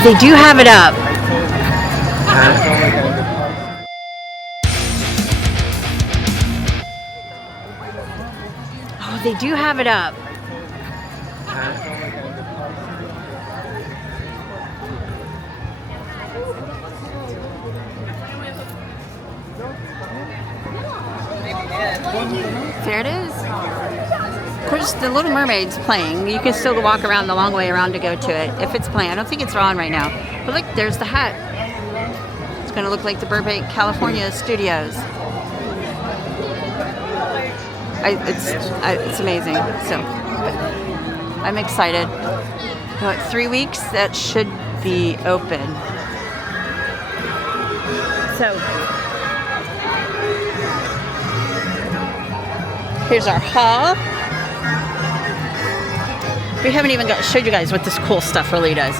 Oh, they do have it up. Oh, they do have it up. There it is. Of course, the Little Mermaid's playing. You can still walk around the long way around to go to it if it's playing. I don't think it's on right now. But look, there's the hat. It's going to look like the Burbank, California studios. It's amazing. So I'm excited. About 3 weeks, that should be open. So here's our hall. We haven't even showed you guys what this cool stuff really does.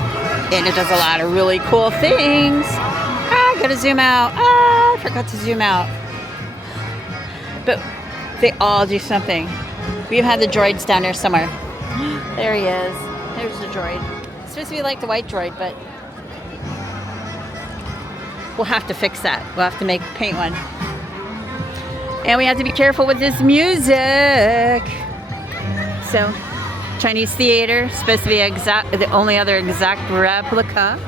And it does a lot of really cool things. I gotta zoom out. I forgot to zoom out. But they all do something. We have the droids down there somewhere. There he is. There's the droid. It's supposed to be like the white droid, but we'll have to fix that. We'll have to paint one. And we have to be careful with this music. So, Chinese theater, supposed to be the only other exact replica.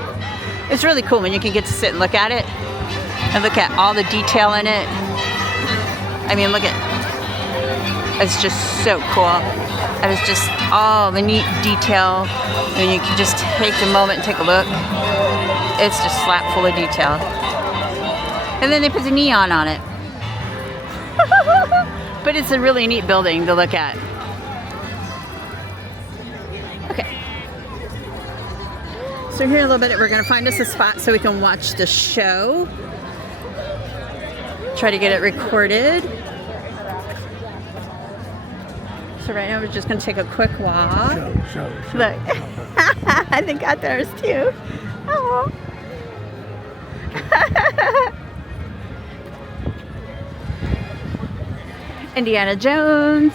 It's really cool when you can get to sit and look at it and look at all the detail in it. I mean, look at, it's just so cool. It was just all the neat detail, and you can just take a moment and take a look. It's just slap full of detail. And then they put the neon on it. But it's a really neat building to look at. Okay. So here in a little bit, we're going to find us a spot so we can watch the show. Try to get it recorded. So right now we're just going to take a quick walk. Look. I think got theirs too. Oh. Indiana Jones.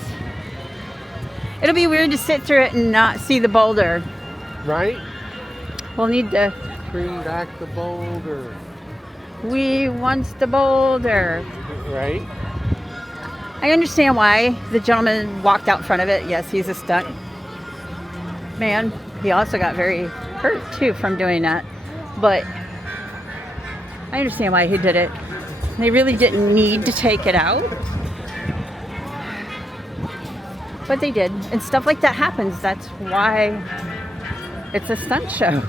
It'll be weird to sit through it and not see the boulder. Right? We'll need to bring back the boulder. We want the boulder. Right? I understand why the gentleman walked out in front of it. Yes, he's a stunt man. He also got very hurt too from doing that. But I understand why he did it. They really didn't need to take it out. But they did. And stuff like that happens. That's why it's a stunt show.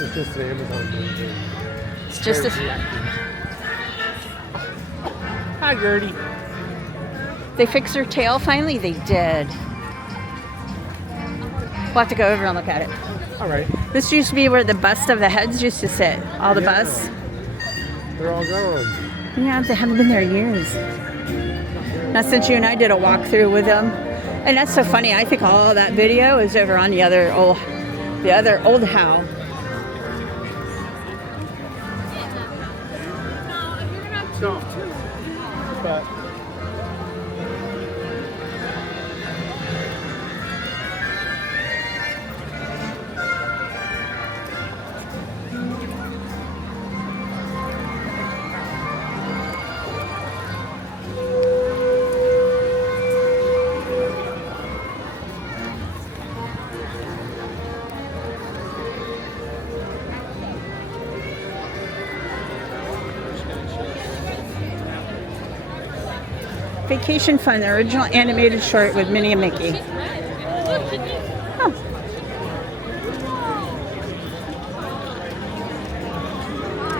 It's just an Amazon movie. It's just a... Hi, Gertie. They fixed her tail finally? They did. We'll have to go over and look at it. All right. This used to be where the bust of the heads used to sit. All the busts. They're all gone. Yeah, they haven't been there in years. Now, since you and I did a walkthrough with them, and that's so funny. I think all that video is over on the other old house. But Vacation Fun, the original animated short with Minnie and Mickey. Oh.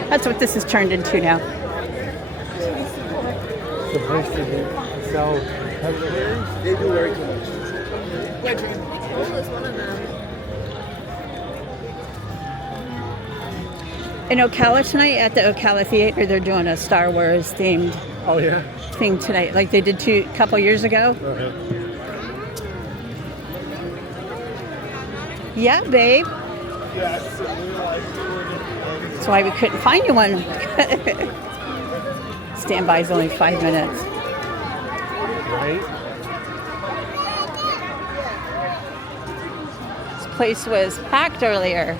That's what this has turned into now. supposed to sell earrings? They do very collections. In Ocala tonight, at the Ocala Theater, they're doing a Star Wars themed thing tonight, like they did a couple years ago. Yeah, babe. That's why we couldn't find you one. Standby's only 5 minutes. Right? This place was packed earlier.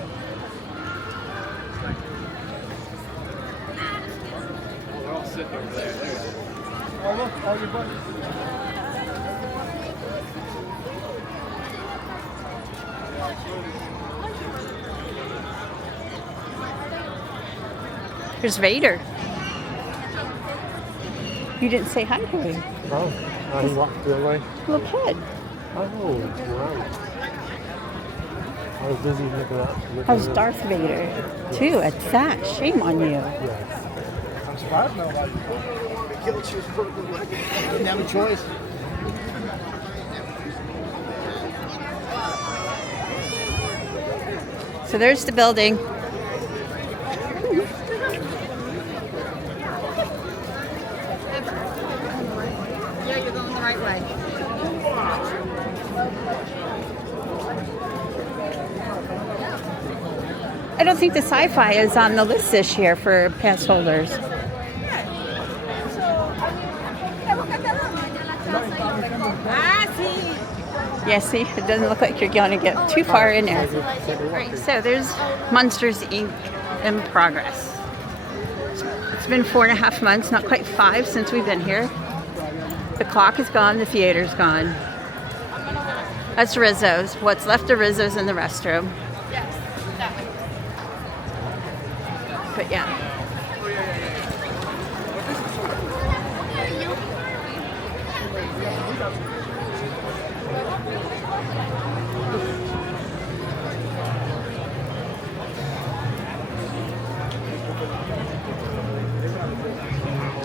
Oh, look, all your buddies. There's Vader. You didn't say hi to him. Oh, he walked the other way. Little kid. Oh, wow. I was busy looking up. How's Darth Vader? Too, at that. Shame on you. Yes. I'm surprised now about you. Didn't have a choice. So there's the building. Yeah, you're going the right way. I don't think the sci-fi is on the list this year for pass holders. Yeah, see, it doesn't look like you're going to get too far in there. Right, so there's Monsters, Inc. in progress. It's been 4.5 months, not quite 5 since we've been here. The clock is gone, the theater's gone. That's Rizzo's. What's left of Rizzo's in the restroom. But yeah.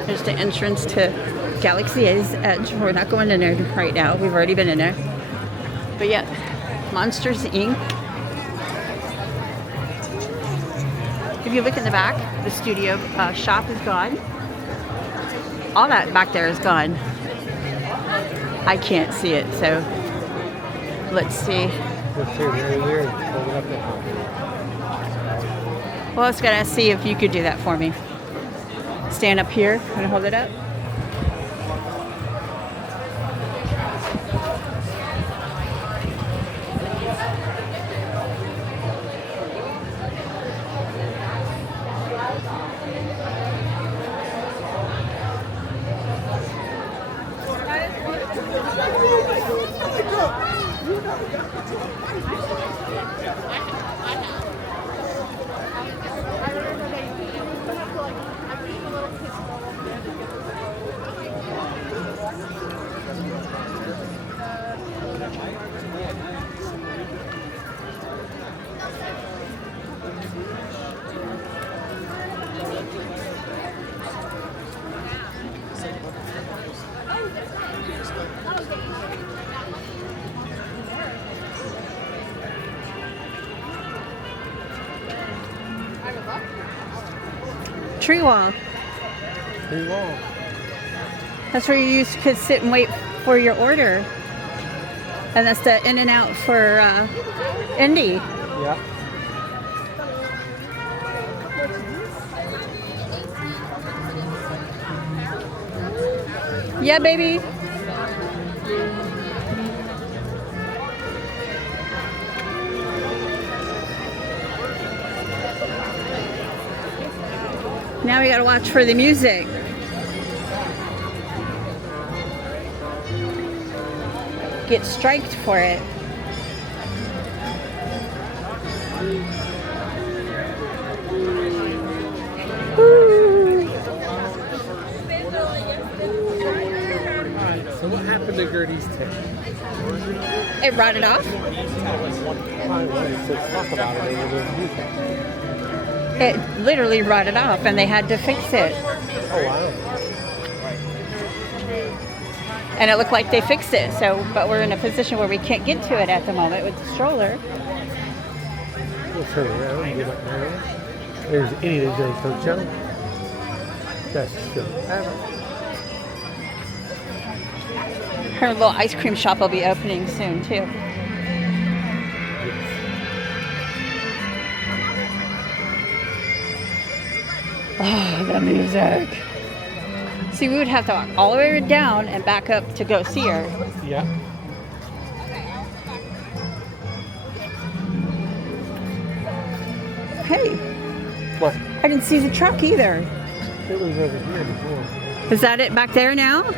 There's the entrance to Galaxy's Edge. We're not going in there right now. We've already been in there. But yeah, Monsters, Inc. If you look in the back, the studio shop is gone. All that back there is gone. I can't see it, so let's see. Well, I was gonna see if you could do that for me. Stand up here and hold it up. Tree wall. Tree wall. That's where you could sit and wait for your order. And that's the in and out for Indy. Yeah. Yeah, baby. Now we gotta watch for the music. Get striked for it. Woo. So what happened to Gertie's tail? It rotted off? Let's talk about it. It literally rotted off and they had to fix it. Oh, wow. And it looked like they fixed it, so but we're in a position where we can't get to it at the moment with the stroller. We'll turn around and get up there. There's any of those hotel. That's still ever. Her little ice cream shop will be opening soon too. Oh, the music. See, we would have to walk all the way down and back up to go see her. Yeah. Hey, What? I didn't see the truck either. It was over here before. Is that it back there now?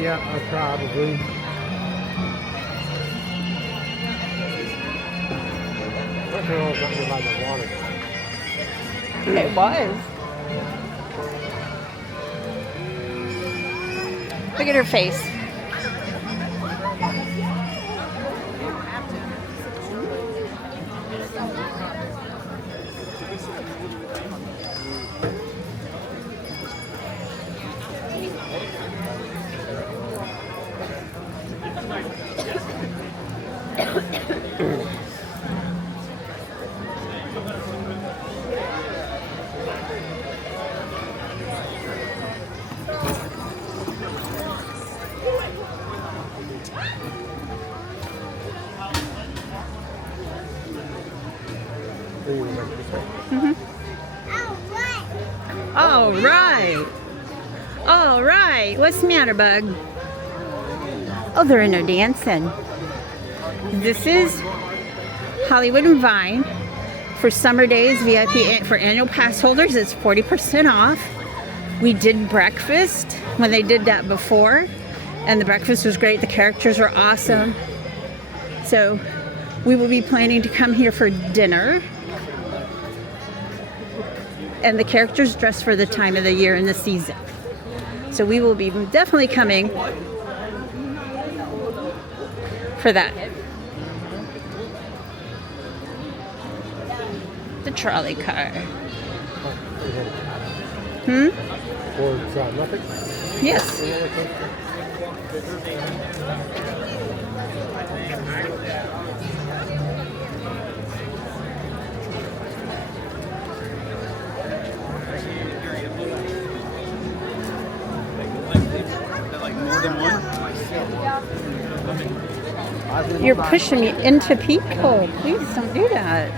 Yeah, probably. What the hell is up by the water? It was. Look at her face. All right. All right. What's the matter, bug? Oh, they're in there dancing. This is Hollywood and Vine for summer days VIP for annual pass holders. It's 40% off. We did breakfast when they did that before, and the breakfast was great. The characters were awesome. So we will be planning to come here for dinner. And the characters dress for the time of the year and the season. So we will be definitely coming for that. The trolley car. Or nothing? Yes. You're pushing me into people. Please don't do that.